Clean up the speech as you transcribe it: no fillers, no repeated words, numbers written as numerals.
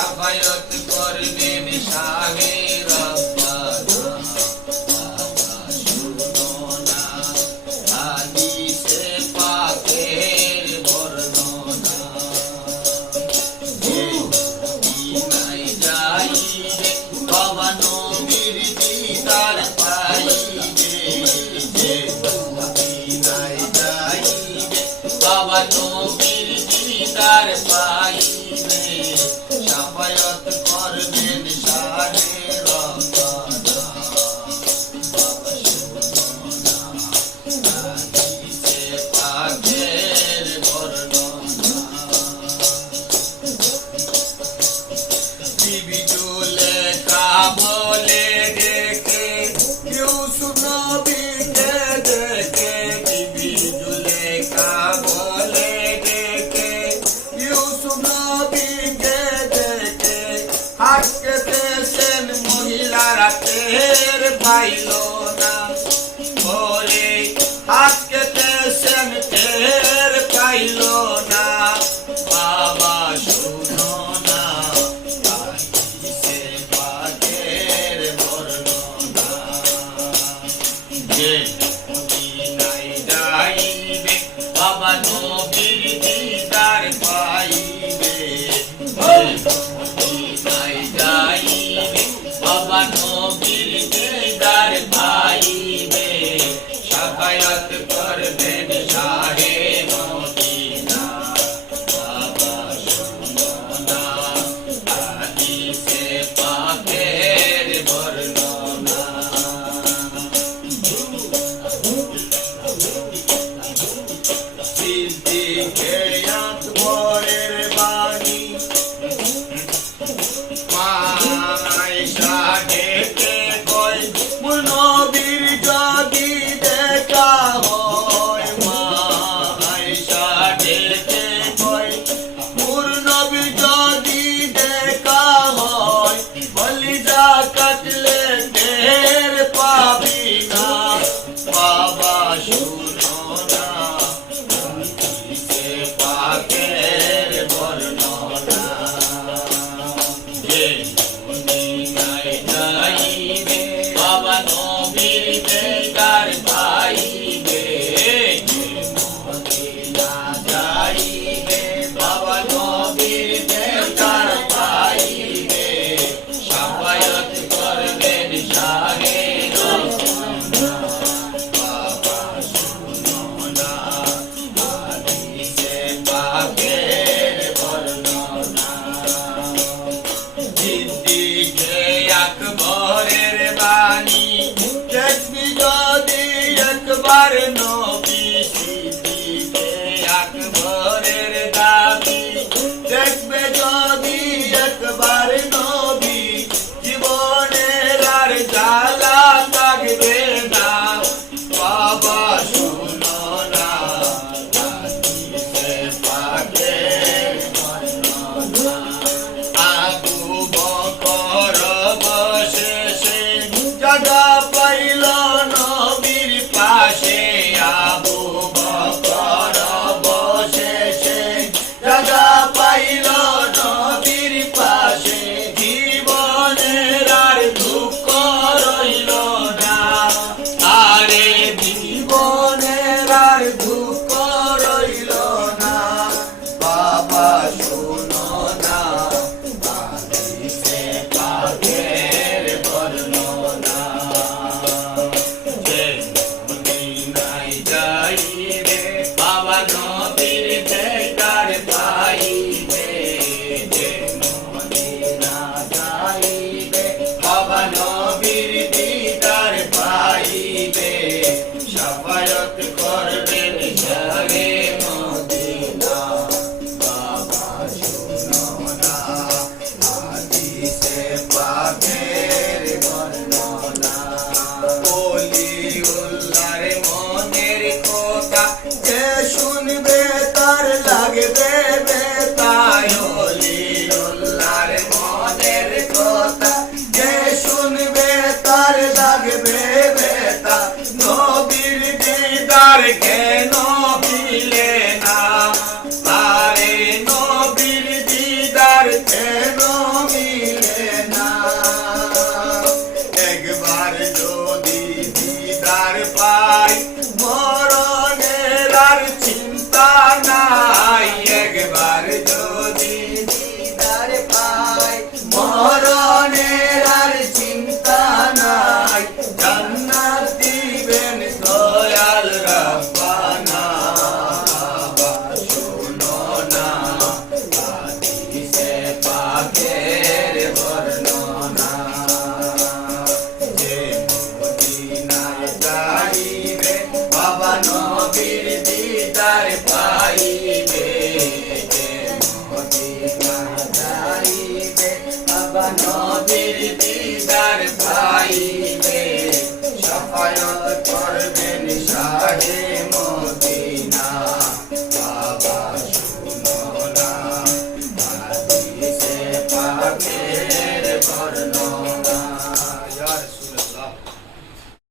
শাফায়াত করবেন শাহে রব্বানা। বাবা শুনো না হাদিসে পাকের বর্ণনা। যে মদিনায় যাইবে বাবা নবীর দিদার পাইবে। যে মদিনায় যাইবে বাবা নবীর দিদার পাইবে। শাফায়াত করবেন শাহে রব্বানা। বাবা শুনো না হাদিসে পাকের বর্ণনা। বিবি জুলেখা বলে ডেকে ইউসুফ নবীকে ডেকে। বিবি জুলেখা বলে ডেকে ইউসুফ নবীকে ডেকে। হাঁটতেছেন মহিলারা টের পাইল না। বলে হাঁটতেছেন টের পাইল না। বাবা শুনো না হাদিসে পাকের বর্ণনা। যে মদিনায় যাইবে বাবা নবীর দিদার পাইবে। যে মদিনায় যাইবে বাবা নবীর দিদার পাইবে। পাকের বর্ণনা যে মদিনায় যাইবে বাবা নবীর দিদার পাইবে যে মদিনায় যাইবে বাবা নবীর দিদার পাইবে শাফায়াত করবেন শাহে মদিনা বাবা শুনো না হাদিসে পাকে